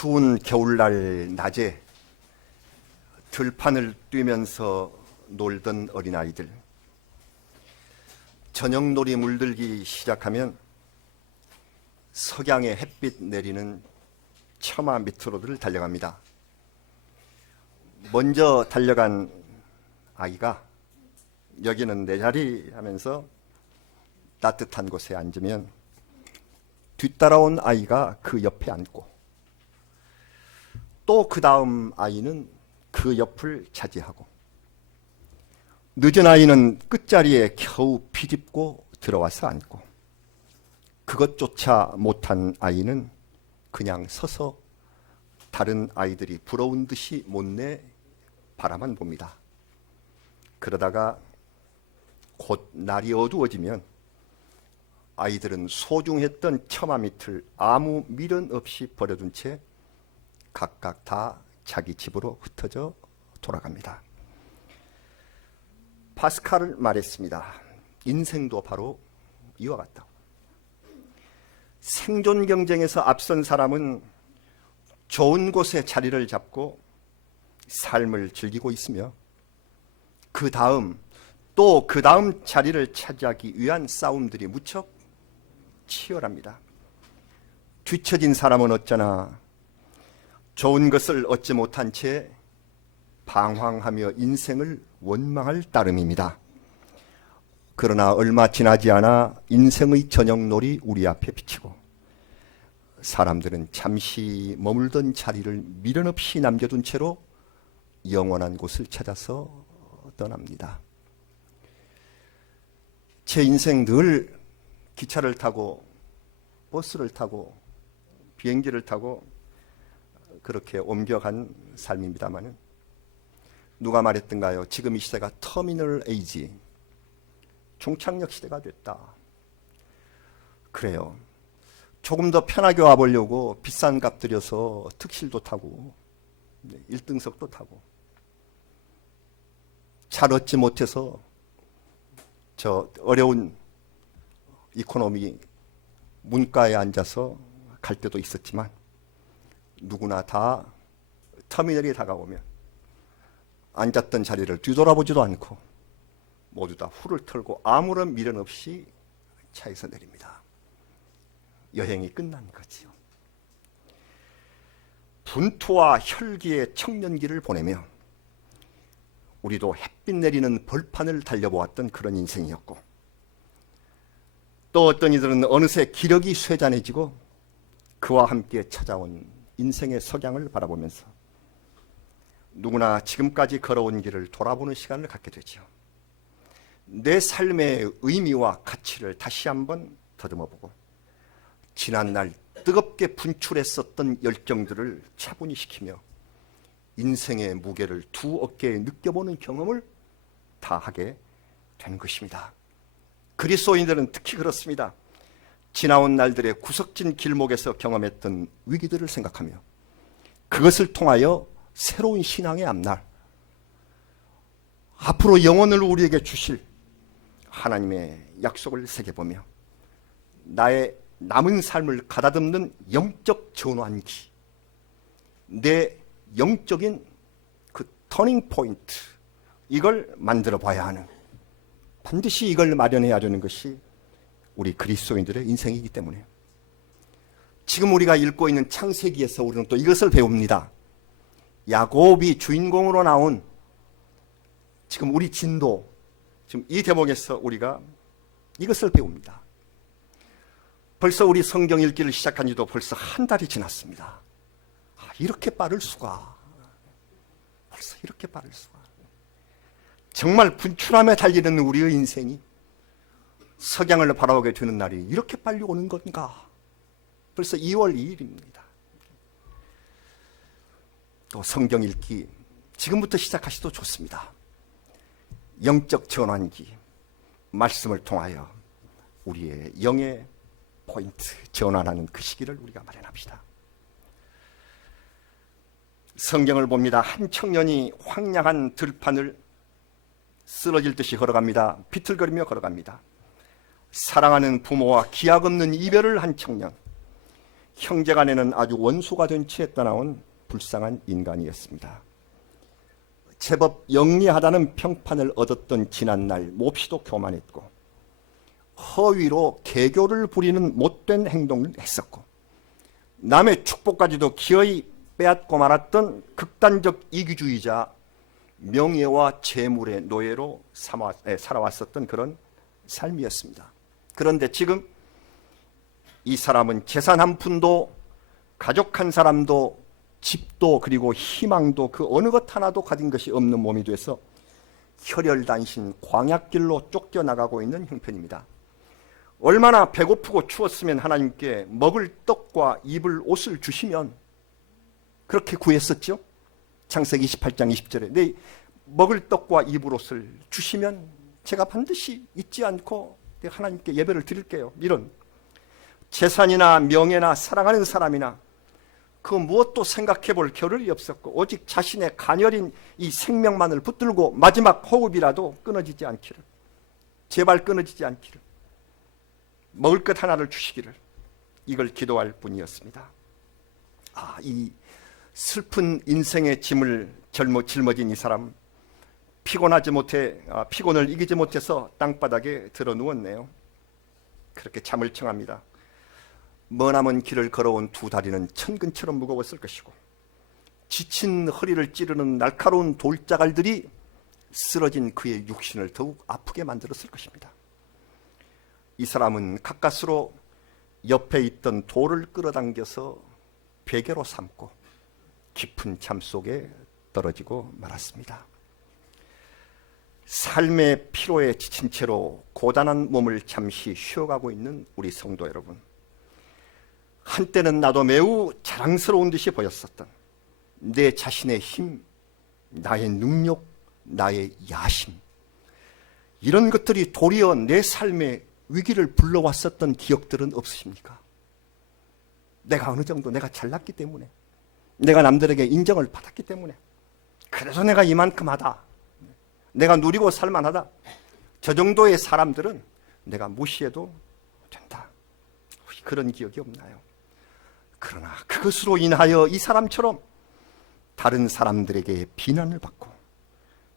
추운 겨울날 낮에 들판을 뛰면서 놀던 어린아이들, 저녁놀이 물들기 시작하면 석양의 햇빛 내리는 처마 밑으로들 달려갑니다. 먼저 달려간 아이가 여기는 내 자리 하면서 따뜻한 곳에 앉으면 뒤따라온 아이가 그 옆에 앉고 또 그 다음 아이는 그 옆을 차지하고 늦은 아이는 끝자리에 겨우 비집고 들어와서 앉고 그것조차 못한 아이는 그냥 서서 다른 아이들이 부러운 듯이 못내 바라만 봅니다. 그러다가 곧 날이 어두워지면 아이들은 소중했던 처마 밑을 아무 미련 없이 버려둔 채 각각 다 자기 집으로 흩어져 돌아갑니다. 파스칼은 말했습니다. 인생도 바로 이와 같다. 생존 경쟁에서 앞선 사람은 좋은 곳에 자리를 잡고 삶을 즐기고 있으며 그 다음 또 그 다음 자리를 차지하기 위한 싸움들이 무척 치열합니다. 뒤처진 사람은 어쩌나 좋은 것을 얻지 못한 채 방황하며 인생을 원망할 따름입니다. 그러나 얼마 지나지 않아 인생의 저녁놀이 우리 앞에 비치고 사람들은 잠시 머물던 자리를 미련 없이 남겨둔 채로 영원한 곳을 찾아서 떠납니다. 제 인생 늘 기차를 타고 버스를 타고 비행기를 타고 그렇게 옮겨간 삶입니다마는 누가 말했던가요? 지금 이 시대가 터미널 에이지, 종착역 시대가 됐다. 그래요. 조금 더 편하게 와보려고 비싼 값 들여서 특실도 타고 1등석도 타고 잘 얻지 못해서 저 어려운 이코노미 문가에 앉아서 갈 때도 있었지만 누구나 다 터미널이 다가오면 앉았던 자리를 뒤돌아보지도 않고 모두 다 후를 털고 아무런 미련 없이 차에서 내립니다. 여행이 끝난 거지요. 분투와 혈기의 청년기를 보내며 우리도 햇빛 내리는 벌판을 달려보았던 그런 인생이었고 또 어떤 이들은 어느새 기력이 쇠잔해지고 그와 함께 찾아온 인생의 석양을 바라보면서 누구나 지금까지 걸어온 길을 돌아보는 시간을 갖게 되죠. 내 삶의 의미와 가치를 다시 한번 더듬어보고 지난날 뜨겁게 분출했었던 열정들을 차분히 시키며 인생의 무게를 두 어깨에 느껴보는 경험을 다 하게 된 것입니다. 그리스도인들은 특히 그렇습니다. 지나온 날들의 구석진 길목에서 경험했던 위기들을 생각하며 그것을 통하여 새로운 신앙의 앞날, 앞으로 영혼을 우리에게 주실 하나님의 약속을 새겨보며 나의 남은 삶을 가다듬는 영적 전환기, 내 영적인 그 터닝 포인트, 이걸 만들어 봐야 하는, 반드시 이걸 마련해야 되는 것이 우리 그리스도인들의 인생이기 때문에 지금 우리가 읽고 있는 창세기에서 우리는 또 이것을 배웁니다. 야곱이 주인공으로 나온 지금 우리 진도, 지금 이 대목에서 우리가 이것을 배웁니다. 벌써 우리 성경 읽기를 시작한 지도 벌써 한 달이 지났습니다. 이렇게 빠를 수가, 벌써 이렇게 빠를 수가. 정말 분출함에 달리는 우리의 인생이 석양을 바라보게 되는 날이 이렇게 빨리 오는 건가? 벌써 2월 2일입니다. 또 성경 읽기 지금부터 시작하셔도 좋습니다. 영적 전환기, 말씀을 통하여 우리의 영의 포인트, 전환하는 그 시기를 우리가 마련합시다. 성경을 봅니다. 한 청년이 황량한 들판을 쓰러질 듯이 걸어갑니다. 비틀거리며 걸어갑니다. 사랑하는 부모와 기약 없는 이별을 한 청년, 형제간에는 아주 원수가 된 채 떠나온 불쌍한 인간이었습니다. 제법 영리하다는 평판을 얻었던 지난날 몹시도 교만했고 허위로 개교를 부리는 못된 행동을 했었고 남의 축복까지도 기어이 빼앗고 말았던 극단적 이기주의자, 명예와 재물의 노예로 살아왔었던 그런 삶이었습니다. 그런데 지금 이 사람은 재산 한 푼도, 가족 한 사람도, 집도, 그리고 희망도 그 어느 것 하나도 가진 것이 없는 몸이 돼서 혈혈단신 광야길로 쫓겨나가고 있는 형편입니다. 얼마나 배고프고 추웠으면 하나님께 먹을 떡과 입을 옷을 주시면 그렇게 구했었죠. 창세기 28장 20절에 내 먹을 떡과 입을 옷을 주시면 제가 반드시 잊지 않고 하나님께 예배를 드릴게요. 이런 재산이나 명예나 사랑하는 사람이나 그 무엇도 생각해 볼 겨를이 없었고 오직 자신의 가녀린 이 생명만을 붙들고 마지막 호흡이라도 끊어지지 않기를, 제발 끊어지지 않기를, 먹을 것 하나를 주시기를, 이걸 기도할 뿐이었습니다. 이 슬픈 인생의 짐을 짊어진 이 사람, 피곤을 이기지 못해서 땅바닥에 드러 누웠네요. 그렇게 잠을 청합니다. 머나먼 길을 걸어온 두 다리는 천근처럼 무거웠을 것이고 지친 허리를 찌르는 날카로운 돌자갈들이 쓰러진 그의 육신을 더욱 아프게 만들었을 것입니다. 이 사람은 가까스로 옆에 있던 돌을 끌어당겨서 베개로 삼고 깊은 잠 속에 떨어지고 말았습니다. 삶의 피로에 지친 채로 고단한 몸을 잠시 쉬어가고 있는 우리 성도 여러분, 한때는 나도 매우 자랑스러운 듯이 보였었던 내 자신의 힘, 나의 능력, 나의 야심, 이런 것들이 도리어 내 삶의 위기를 불러왔었던 기억들은 없으십니까? 내가 어느 정도 내가 잘났기 때문에, 내가 남들에게 인정을 받았기 때문에, 그래서 내가 이만큼 하다, 내가 누리고 살만하다, 저 정도의 사람들은 내가 무시해도 된다, 그런 기억이 없나요? 그러나 그것으로 인하여 이 사람처럼 다른 사람들에게 비난을 받고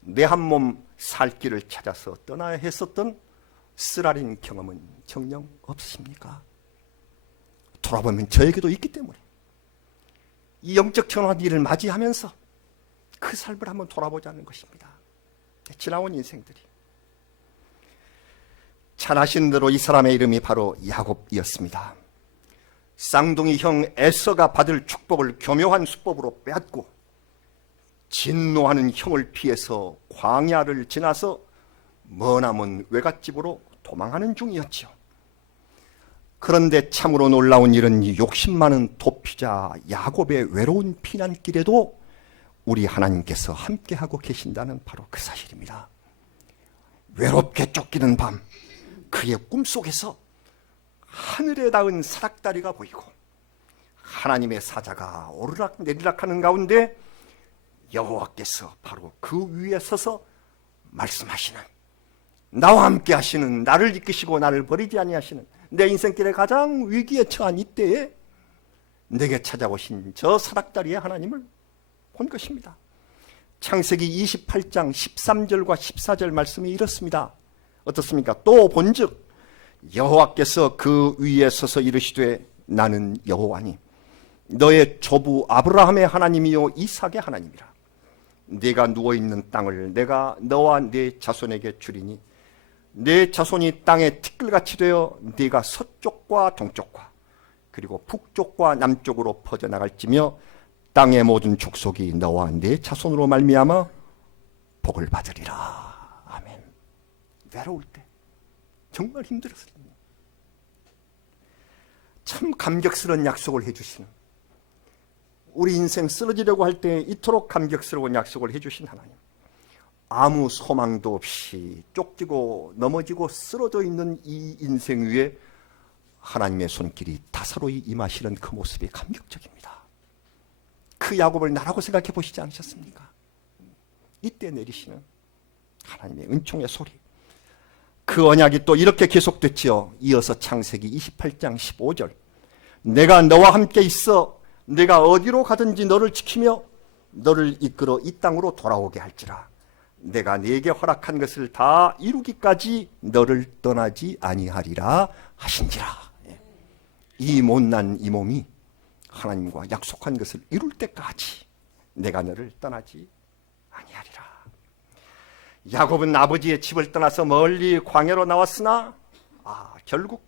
내 한 몸 살 길을 찾아서 떠나야 했었던 쓰라린 경험은 정녕 없으십니까? 돌아보면 저에게도 있기 때문에 이 영적 전환 일을 맞이하면서 그 삶을 한번 돌아보자는 것입니다. 지나온 인생들이. 잘 아시는 대로 이 사람의 이름이 바로 야곱이었습니다. 쌍둥이 형 에서가 받을 축복을 교묘한 수법으로 빼앗고 진노하는 형을 피해서 광야를 지나서 머나먼 외갓집으로 도망하는 중이었죠. 그런데 참으로 놀라운 일은 이 욕심 많은 도피자 야곱의 외로운 피난길에도 우리 하나님께서 함께하고 계신다는 바로 그 사실입니다. 외롭게 쫓기는 밤, 그의 꿈속에서 하늘에 닿은 사닥다리가 보이고 하나님의 사자가 오르락 내리락하는 가운데 여호와께서 바로 그 위에 서서 말씀하시는, 나와 함께 하시는, 나를 이끄시고 나를 버리지 아니하시는, 내 인생길의 가장 위기에 처한 이때에 내게 찾아오신 저 사닥다리의 하나님을 본 것입니다. 창세기 28장 13절과 14절 말씀이 이렇습니다. 어떻습니까? 또 본즉 여호와께서 그 위에 서서 이르시되 나는 여호와니 너의 조부 아브라함의 하나님이요 이삭의 하나님이라. 네가 누워있는 땅을 내가 너와 네 자손에게 주리니 네 자손이 땅에 티끌같이 되어 네가 서쪽과 동쪽과 그리고 북쪽과 남쪽으로 퍼져나갈지며 땅의 모든 족속이 너와 네 자손으로 말미암아 복을 받으리라. 아멘. 외로울 때 정말 힘들었을 때 참 감격스러운 약속을 해주시는, 우리 인생 쓰러지려고 할 때 이토록 감격스러운 약속을 해주신 하나님, 아무 소망도 없이 쫓기고 넘어지고 쓰러져 있는 이 인생 위에 하나님의 손길이 다사로이 임하시는 그 모습이 감격적입니다. 그 야곱을 나라고 생각해 보시지 않으셨습니까? 이때 내리시는 하나님의 은총의 소리, 그 언약이 또 이렇게 계속됐지요. 이어서 창세기 28장 15절 내가 너와 함께 있어 내가 어디로 가든지 너를 지키며 너를 이끌어 이 땅으로 돌아오게 할지라. 내가 네게 허락한 것을 다 이루기까지 너를 떠나지 아니하리라 하신지라. 이 못난 이 몸이 하나님과 약속한 것을 이룰 때까지 내가 너를 떠나지 아니하리라. 야곱은 아버지의 집을 떠나서 멀리 광야로 나왔으나 결국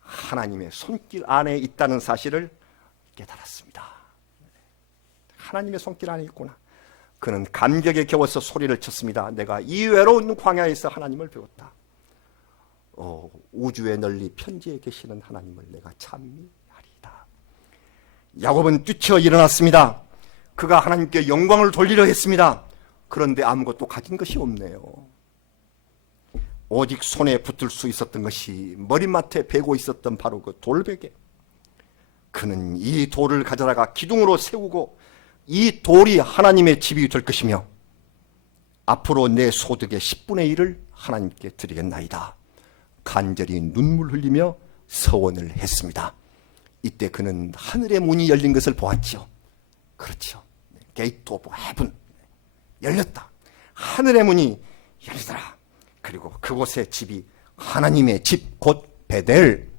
하나님의 손길 안에 있다는 사실을 깨달았습니다. 하나님의 손길 안에 있구나. 그는 감격에 겨워서 소리를 쳤습니다. 내가 이 외로운 광야에서 하나님을 배웠다. 우주의 널리 편지에 계시는 하나님을 내가 찬미하리이다. 야곱은 뛰쳐 일어났습니다. 그가 하나님께 영광을 돌리려 했습니다. 그런데 아무것도 가진 것이 없네요. 오직 손에 붙을 수 있었던 것이 머리맡에 베고 있었던 바로 그 돌베개. 그는 이 돌을 가져다가 기둥으로 세우고 이 돌이 하나님의 집이 될 것이며 앞으로 내 소득의 10분의 1을 하나님께 드리겠나이다. 간절히 눈물 흘리며 서원을 했습니다. 이때 그는 하늘의 문이 열린 것을 보았죠. 그렇죠. 게이트 오브 헤븐 열렸다. 하늘의 문이 열리더라. 그리고 그곳의 집이 하나님의 집, 곧 베델,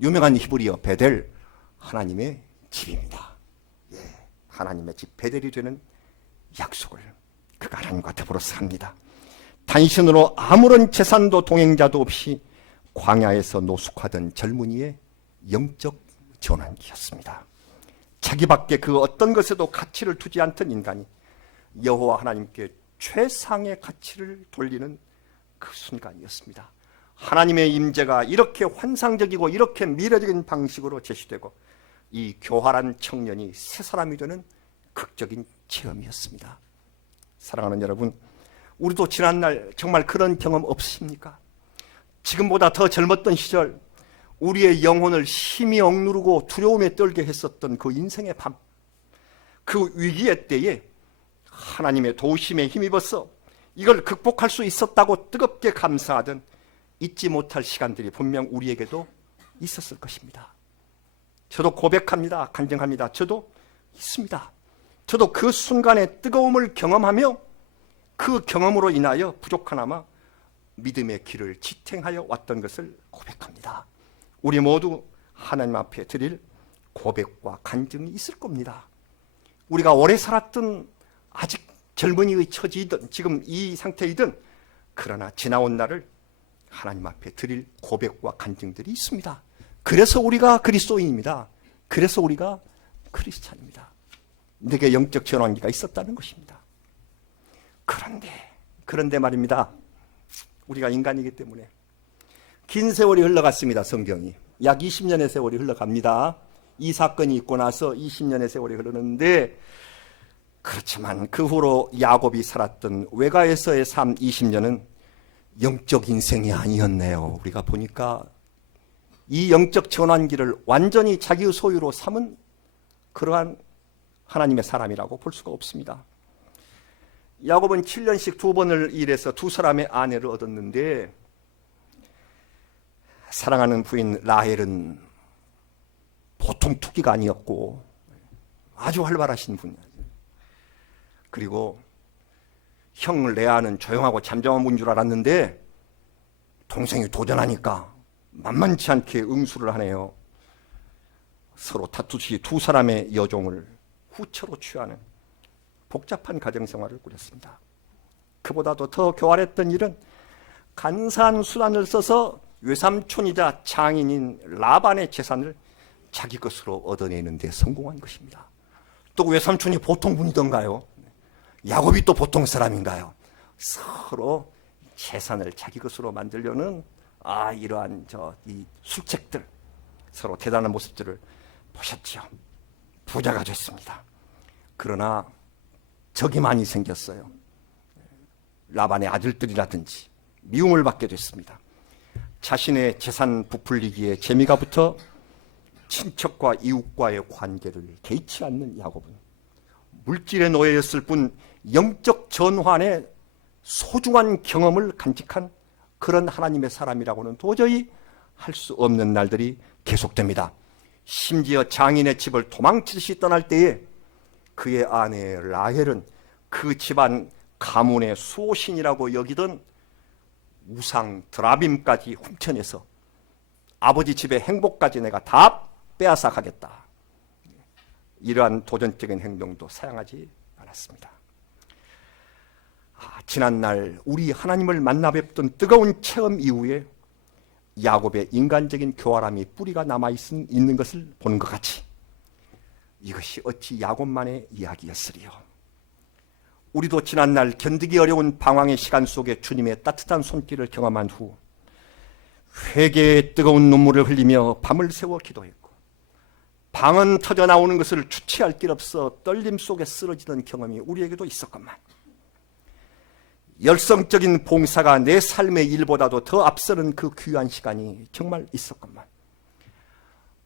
유명한 히브리어 베델, 하나님의 집입니다. 하나님의 집 베델이 되는 약속을 그가 하나님과 더불어 삽니다. 단신으로 아무런 재산도 동행자도 없이 광야에서 노숙하던 젊은이의 영적 전환기였습니다. 자기밖에 그 어떤 것에도 가치를 두지 않던 인간이 여호와 하나님께 최상의 가치를 돌리는 그 순간이었습니다. 하나님의 임재가 이렇게 환상적이고 이렇게 미래적인 방식으로 제시되고 이 교활한 청년이 새 사람이 되는 극적인 체험이었습니다. 사랑하는 여러분, 우리도 지난날 정말 그런 경험 없으십니까? 지금보다 더 젊었던 시절 우리의 영혼을 심히 억누르고 두려움에 떨게 했었던 그 인생의 밤, 그 위기의 때에 하나님의 도우심에 힘입어서 이걸 극복할 수 있었다고 뜨겁게 감사하던 잊지 못할 시간들이 분명 우리에게도 있었을 것입니다. 저도 고백합니다. 간증합니다. 저도 있습니다. 저도 그 순간의 뜨거움을 경험하며 그 경험으로 인하여 부족하나마 믿음의 길을 지탱하여 왔던 것을 고백합니다. 우리 모두 하나님 앞에 드릴 고백과 간증이 있을 겁니다. 우리가 오래 살았던 아직 젊은이의 처지이든 지금 이 상태이든 그러나 지나온 날을 하나님 앞에 드릴 고백과 간증들이 있습니다. 그래서 우리가 그리스도인입니다. 그래서 우리가 크리스찬입니다. 내게 영적 전환기가 있었다는 것입니다. 그런데 말입니다. 우리가 인간이기 때문에 긴 세월이 흘러갔습니다. 성경이 약 20년의 세월이 흘러갑니다. 이 사건이 있고 나서 20년의 세월이 흐르는데 그렇지만 그 후로 야곱이 살았던 외가에서의 삶 20년은 영적 인생이 아니었네요. 우리가 보니까 이 영적 전환기를 완전히 자기의 소유로 삼은 그러한 하나님의 사람이라고 볼 수가 없습니다. 야곱은 7년씩 2번을 일해서 2사람의 아내를 얻었는데 사랑하는 부인 라헬은 보통 투기가 아니었고 아주 활발하신 분이에요. 그리고 형 레아는 조용하고 잠잠한 분인 줄 알았는데 동생이 도전하니까 만만치 않게 응수를 하네요. 서로 다투시 2사람의 여종을 후처로 취하는 복잡한 가정생활을 꾸렸습니다. 그보다도 더 교활했던 일은 간사한 수단을 써서 외삼촌이자 장인인 라반의 재산을 자기 것으로 얻어내는 데 성공한 것입니다. 또 외삼촌이 보통 분이던가요? 야곱이 또 보통 사람인가요? 서로 재산을 자기 것으로 만들려는 이러한 이 술책들, 서로 대단한 모습들을 보셨죠. 부자가 됐습니다. 그러나 적이 많이 생겼어요. 라반의 아들들이라든지 미움을 받게 됐습니다. 자신의 재산 부풀리기에 재미가 붙어 친척과 이웃과의 관계를 개의치 않는 야곱은 물질의 노예였을 뿐 영적 전환의 소중한 경험을 간직한 그런 하나님의 사람이라고는 도저히 할 수 없는 날들이 계속됩니다. 심지어 장인의 집을 도망치듯이 떠날 때에 그의 아내 라헬은 그 집안 가문의 수호신이라고 여기던 우상 드라빔까지 훔쳐내서 아버지 집의 행복까지 내가 다 빼앗아 가겠다. 이러한 도전적인 행동도 사양하지 않았습니다. 지난날 우리 하나님을 만나 뵙던 뜨거운 체험 이후에 야곱의 인간적인 교활함이 뿌리가 남아있는 것을 보는 것 같이 이것이 어찌 야곱만의 이야기였으리요. 우리도 지난날 견디기 어려운 방황의 시간 속에 주님의 따뜻한 손길을 경험한 후 회개의 뜨거운 눈물을 흘리며 밤을 새워 기도했고 방언 터져 나오는 것을 주체할 길 없어 떨림 속에 쓰러지던 경험이 우리에게도 있었건만 열성적인 봉사가 내 삶의 일보다도 더 앞서는 그 귀한 시간이 정말 있었건만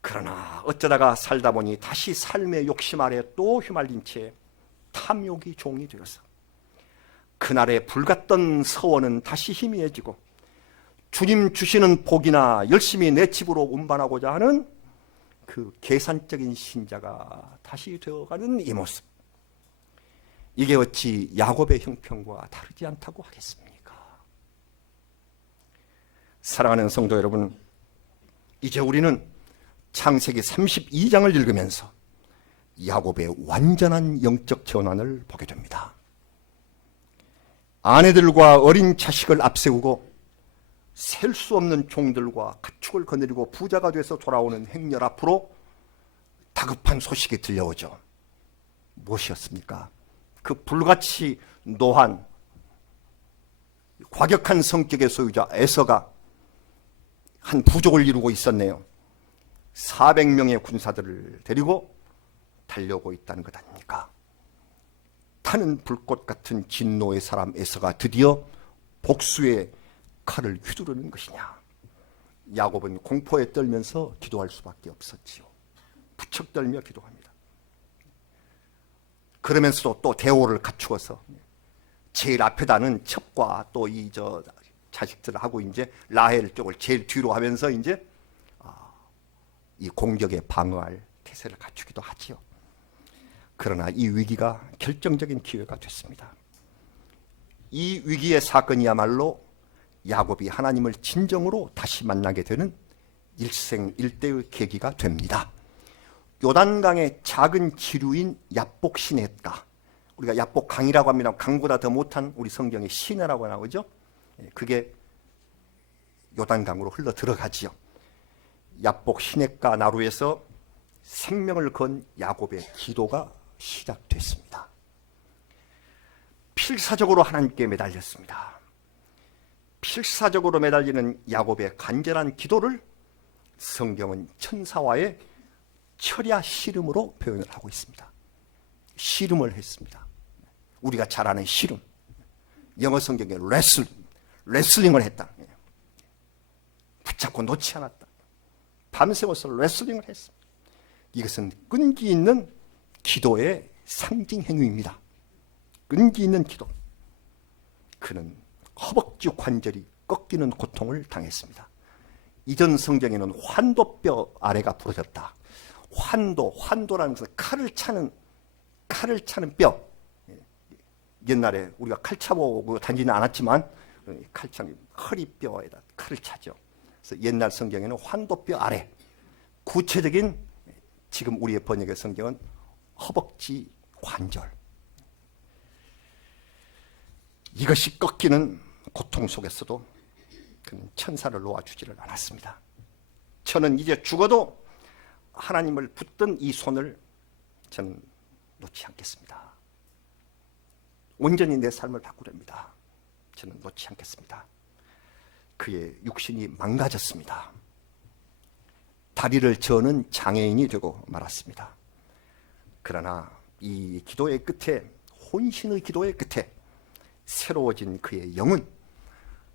그러나 어쩌다가 살다 보니 다시 삶의 욕심 아래 또 휘말린 채 탐욕이 종이 되어서 그날의 불같던 서원은 다시 희미해지고 주님 주시는 복이나 열심히 내 집으로 운반하고자 하는 그 계산적인 신자가 다시 되어가는 이 모습, 이게 어찌 야곱의 형편과 다르지 않다고 하겠습니까? 사랑하는 성도 여러분, 이제 우리는 창세기 32장을 읽으면서 야곱의 완전한 영적 전환을 보게 됩니다. 아내들과 어린 자식을 앞세우고 셀 수 없는 종들과 가축을 거느리고 부자가 돼서 돌아오는 행렬 앞으로 다급한 소식이 들려오죠. 무엇이었습니까? 그 불같이 노한 과격한 성격의 소유자 에서가 한 부족을 이루고 있었네요. 400명의 군사들을 데리고 달려오고 있다는 것 아닙니까? 타는 불꽃 같은 진노의 사람 에서가 드디어 복수의 칼을 휘두르는 것이냐. 야곱은 공포에 떨면서 기도할 수밖에 없었지요. 부쩍 떨며 기도합니다. 그러면서도 또 대오를 갖추어서 제일 앞에다는 첩과 또 이 자식들하고 이제 라헬 쪽을 제일 뒤로 하면서 이제 이 공격에 방어할 태세를 갖추기도 하지요. 그러나 이 위기가 결정적인 기회가 됐습니다. 이 위기의 사건이야말로 야곱이 하나님을 진정으로 다시 만나게 되는 일생일대의 계기가 됩니다. 요단강의 작은 지류인 야복 시내가, 우리가 야복 강이라고 합니다. 강보다 더 못한 우리 성경에 시내라고 나오죠. 그게 요단강으로 흘러 들어가지요. 야복 시내가 나루에서 생명을 건 야곱의 기도가 시작됐습니다. 필사적으로 하나님께 매달렸습니다. 필사적으로 매달리는 야곱의 간절한 기도를 성경은 천사와의 철야 씨름으로 표현을 하고 있습니다. 씨름을 했습니다. 우리가 잘 아는 씨름, 영어 성경에 레슬링을 했다. 붙잡고 놓지 않았다. 밤새워서 레슬링을 했습니다. 이것은 끈기 있는 기도의 상징 행위입니다. 끈기 있는 기도. 그는 허벅지 관절이 꺾이는 고통을 당했습니다. 이전 성경에는 환도뼈 아래가 부러졌다. 환도라는 것은 칼을 차는 뼈. 옛날에 우리가 칼 차보고 다니지는 않았지만 칼창 허리뼈에다 칼을 차죠. 그래서 옛날 성경에는 환도뼈 아래, 구체적인 지금 우리의 번역의 성경은 허벅지 관절. 이것이 꺾이는 고통 속에서도 그는 천사를 놓아주지를 않았습니다. 저는 이제 죽어도 하나님을 붙든 이 손을 저는 놓지 않겠습니다. 온전히 내 삶을 바꾸렵니다. 저는 놓지 않겠습니다. 그의 육신이 망가졌습니다. 다리를 저는 장애인이 되고 말았습니다. 그러나 이 기도의 끝에, 혼신의 기도의 끝에 새로워진 그의 영은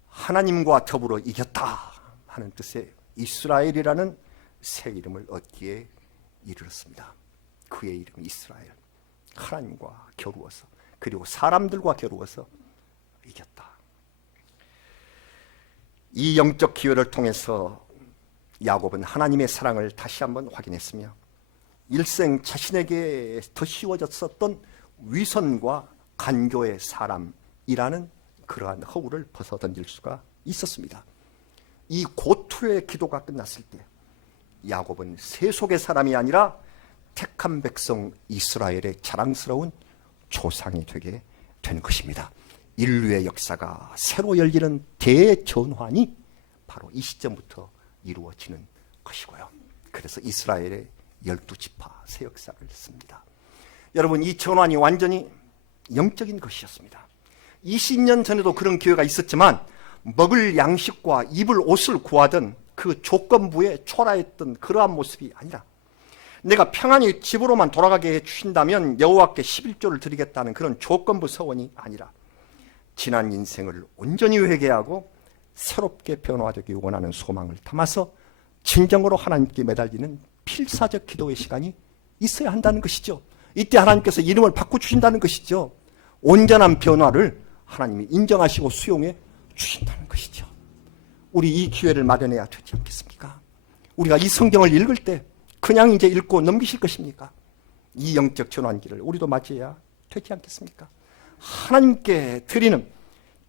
하나님과 더불어 이겼다 하는 뜻의 이스라엘이라는 새 이름을 얻기에 이르렀습니다. 그의 이름은 이스라엘, 하나님과 겨루어서, 그리고 사람들과 겨루어서 이겼다. 이 영적 기회를 통해서 야곱은 하나님의 사랑을 다시 한번 확인했으며 일생 자신에게 더 씌워졌었던 위선과 간교의 사람이라는 그러한 허울을 벗어던질 수가 있었습니다. 이 고투의 기도가 끝났을 때 야곱은 세속의 사람이 아니라 택한 백성 이스라엘의 자랑스러운 조상이 되게 된 것입니다. 인류의 역사가 새로 열리는 대전환이 바로 이 시점부터 이루어지는 것이고요. 그래서 이스라엘의 12지파 새 역사를 씁니다. 여러분, 이 전환이 완전히 영적인 것이었습니다. 20년 전에도 그런 기회가 있었지만 먹을 양식과 입을 옷을 구하던 그 조건부에 초라했던 그러한 모습이 아니라 내가 평안히 집으로만 돌아가게 해주신다면 여호와께 11조를 드리겠다는 그런 조건부 서원이 아니라 지난 인생을 온전히 회개하고 새롭게 변화되기 원하는 소망을 담아서 진정으로 하나님께 매달리는 필사적 기도의 시간이 있어야 한다는 것이죠. 이때 하나님께서 이름을 바꿔주신다는 것이죠. 온전한 변화를 하나님이 인정하시고 수용해 주신다는 것이죠. 우리 이 기회를 마련해야 되지 않겠습니까? 우리가 이 성경을 읽을 때 그냥 이제 읽고 넘기실 것입니까? 이 영적 전환기를 우리도 맞이해야 되지 않겠습니까? 하나님께 드리는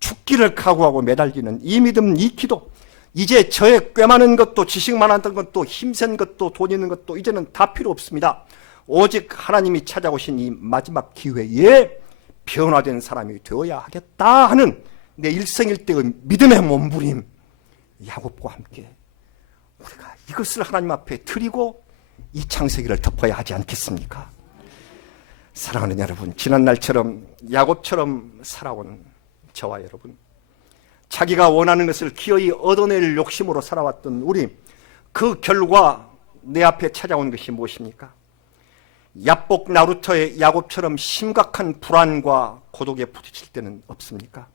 죽기를 각오하고 매달리는 이 믿음, 이 기도, 이제 저의 꽤 많은 것도 지식 많았던 것도 힘센 것도 돈 있는 것도 이제는 다 필요 없습니다. 오직 하나님이 찾아오신 이 마지막 기회에 변화된 사람이 되어야 하겠다 하는 내 일생일대의 믿음의 몸부림, 야곱과 함께 우리가 이것을 하나님 앞에 드리고 이 창세기를 덮어야 하지 않겠습니까? 사랑하는 여러분, 지난날처럼 야곱처럼 살아온 저와 여러분, 자기가 원하는 것을 기어이 얻어낼 욕심으로 살아왔던 우리, 그 결과 내 앞에 찾아온 것이 무엇입니까? 야복 나루터의 야곱처럼 심각한 불안과 고독에 부딪힐 때는 없습니까?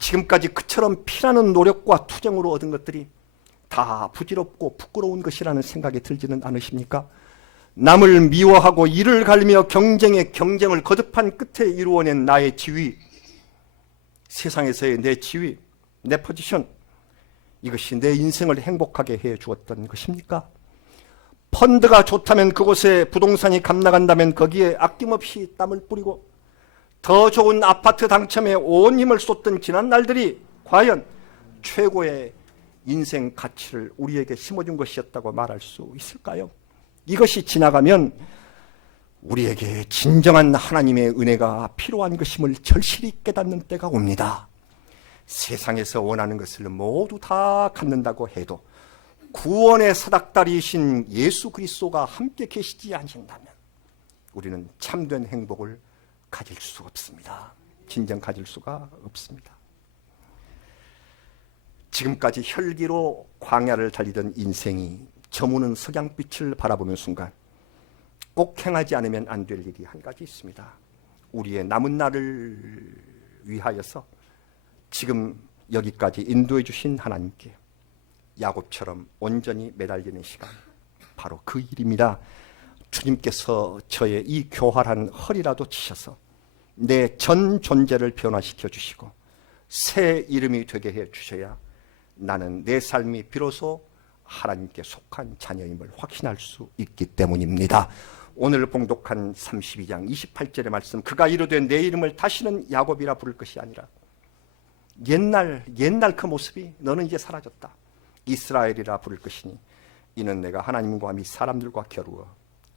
지금까지 그처럼 피나는 노력과 투정으로 얻은 것들이 다 부질없고 부끄러운 것이라는 생각이 들지는 않으십니까? 남을 미워하고 이를 갈며 경쟁의 경쟁을 거듭한 끝에 이루어낸 나의 지위, 세상에서의 내 지위, 내 포지션, 이것이 내 인생을 행복하게 해 주었던 것입니까? 펀드가 좋다면 그곳에 부동산이 감나간다면 거기에 아낌없이 땀을 뿌리고 더 좋은 아파트 당첨에 온 힘을 쏟던 지난 날들이 과연 최고의 인생 가치를 우리에게 심어준 것이었다고 말할 수 있을까요? 이것이 지나가면 우리에게 진정한 하나님의 은혜가 필요한 것임을 절실히 깨닫는 때가 옵니다. 세상에서 원하는 것을 모두 다 갖는다고 해도 구원의 사닥다리이신 예수 그리스도가 함께 계시지 않으신다면 우리는 참된 행복을 가질 수 없습니다. 진정 가질 수가 없습니다. 지금까지 혈기로 광야를 달리던 인생이 저무는 석양빛을 바라보는 순간 꼭 행하지 않으면 안 될 일이 한 가지 있습니다. 우리의 남은 날을 위하여서 지금 여기까지 인도해 주신 하나님께 야곱처럼 온전히 매달리는 시간, 바로 그 일입니다. 주님께서 저의 이 교활한 허리라도 치셔서 내 전 존재를 변화시켜 주시고 새 이름이 되게 해 주셔야 나는 내 삶이 비로소 하나님께 속한 자녀임을 확신할 수 있기 때문입니다. 오늘 봉독한 32장 28절의 말씀, 그가 이르되 내 이름을 다시는 야곱이라 부를 것이 아니라 옛날 그 모습이 너는 이제 사라졌다, 이스라엘이라 부를 것이니 이는 내가 하나님과 및 사람들과 겨루어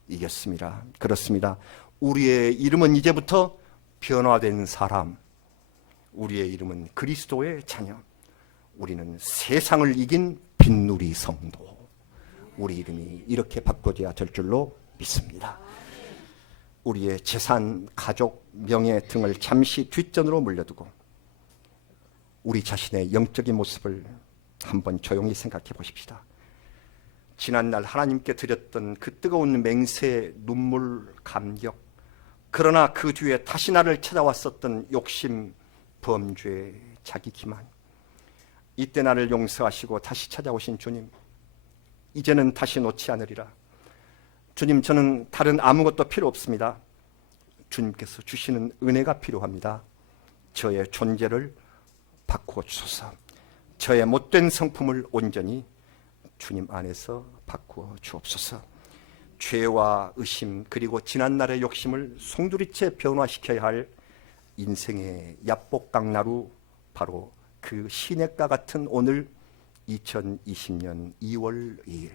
이겼습니다. 그렇습니다. 우리의 이름은 이제부터 변화된 사람, 우리의 이름은 그리스도의 자녀, 우리는 세상을 이긴 빈누리 성도, 우리 이름이 이렇게 바꿔져야 될 줄로 믿습니다. 우리의 재산, 가족, 명예 등을 잠시 뒷전으로 물려두고 우리 자신의 영적인 모습을 한번 조용히 생각해 보십시다. 지난날 하나님께 드렸던 그 뜨거운 맹세, 눈물, 감격, 그러나 그 뒤에 다시 나를 찾아왔었던 욕심, 범죄, 자기 기만, 이때 나를 용서하시고 다시 찾아오신 주님, 이제는 다시 놓지 않으리라. 주님, 저는 다른 아무것도 필요 없습니다. 주님께서 주시는 은혜가 필요합니다. 저의 존재를 바꾸어 주소서. 저의 못된 성품을 온전히 주님 안에서 바꾸어 주옵소서. 죄와 의심 그리고 지난날의 욕심을 송두리째 변화시켜야 할 인생의 야복강나루, 바로 그 시냇가 같은 오늘 2020년 2월 2일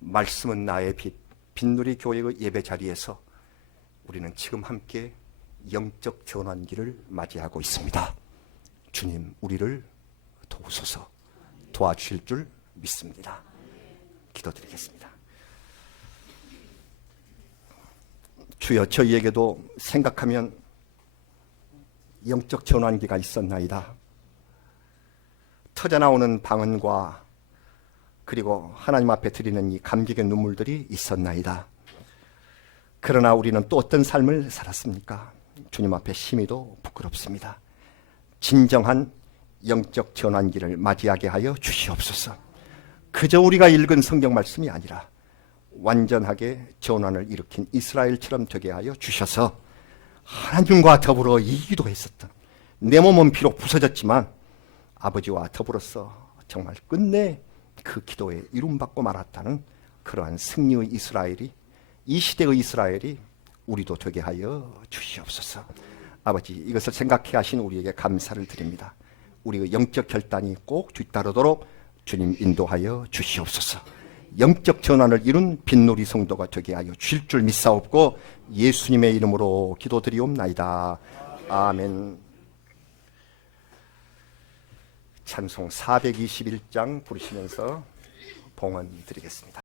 말씀은 나의 빛, 빛누리 교회의 예배 자리에서 우리는 지금 함께 영적 전환기를 맞이하고 있습니다. 주님, 우리를 도우소서. 도와주실 줄 믿습니다. 기도드리겠습니다. 주여, 저희에게도 생각하면 영적 전환기가 있었나이다. 터져나오는 방언과 그리고 하나님 앞에 드리는 이 감격의 눈물들이 있었나이다. 그러나 우리는 또 어떤 삶을 살았습니까? 주님 앞에 심히도 부끄럽습니다. 진정한 영적 전환기를 맞이하게 하여 주시옵소서. 그저 우리가 읽은 성경 말씀이 아니라 완전하게 전환을 일으킨 이스라엘처럼 되게 하여 주셔서 하나님과 더불어 이 기도했었던, 내 몸은 비록 부서졌지만 아버지와 더불어서 정말 끝내 그 기도에 이름받고 말았다는 그러한 승리의 이스라엘이, 이 시대의 이스라엘이 우리도 되게 하여 주시옵소서. 아버지, 이것을 생각해 하신 우리에게 감사를 드립니다. 우리의 영적 결단이 꼭 뒤따르도록 주님 인도하여 주시옵소서. 영적 전환을 이룬 빛놀이 성도가 되게 하여 주실 줄 믿사옵고 예수님의 이름으로 기도드리옵나이다. 아멘. 찬송 421장 부르시면서 봉헌 드리겠습니다.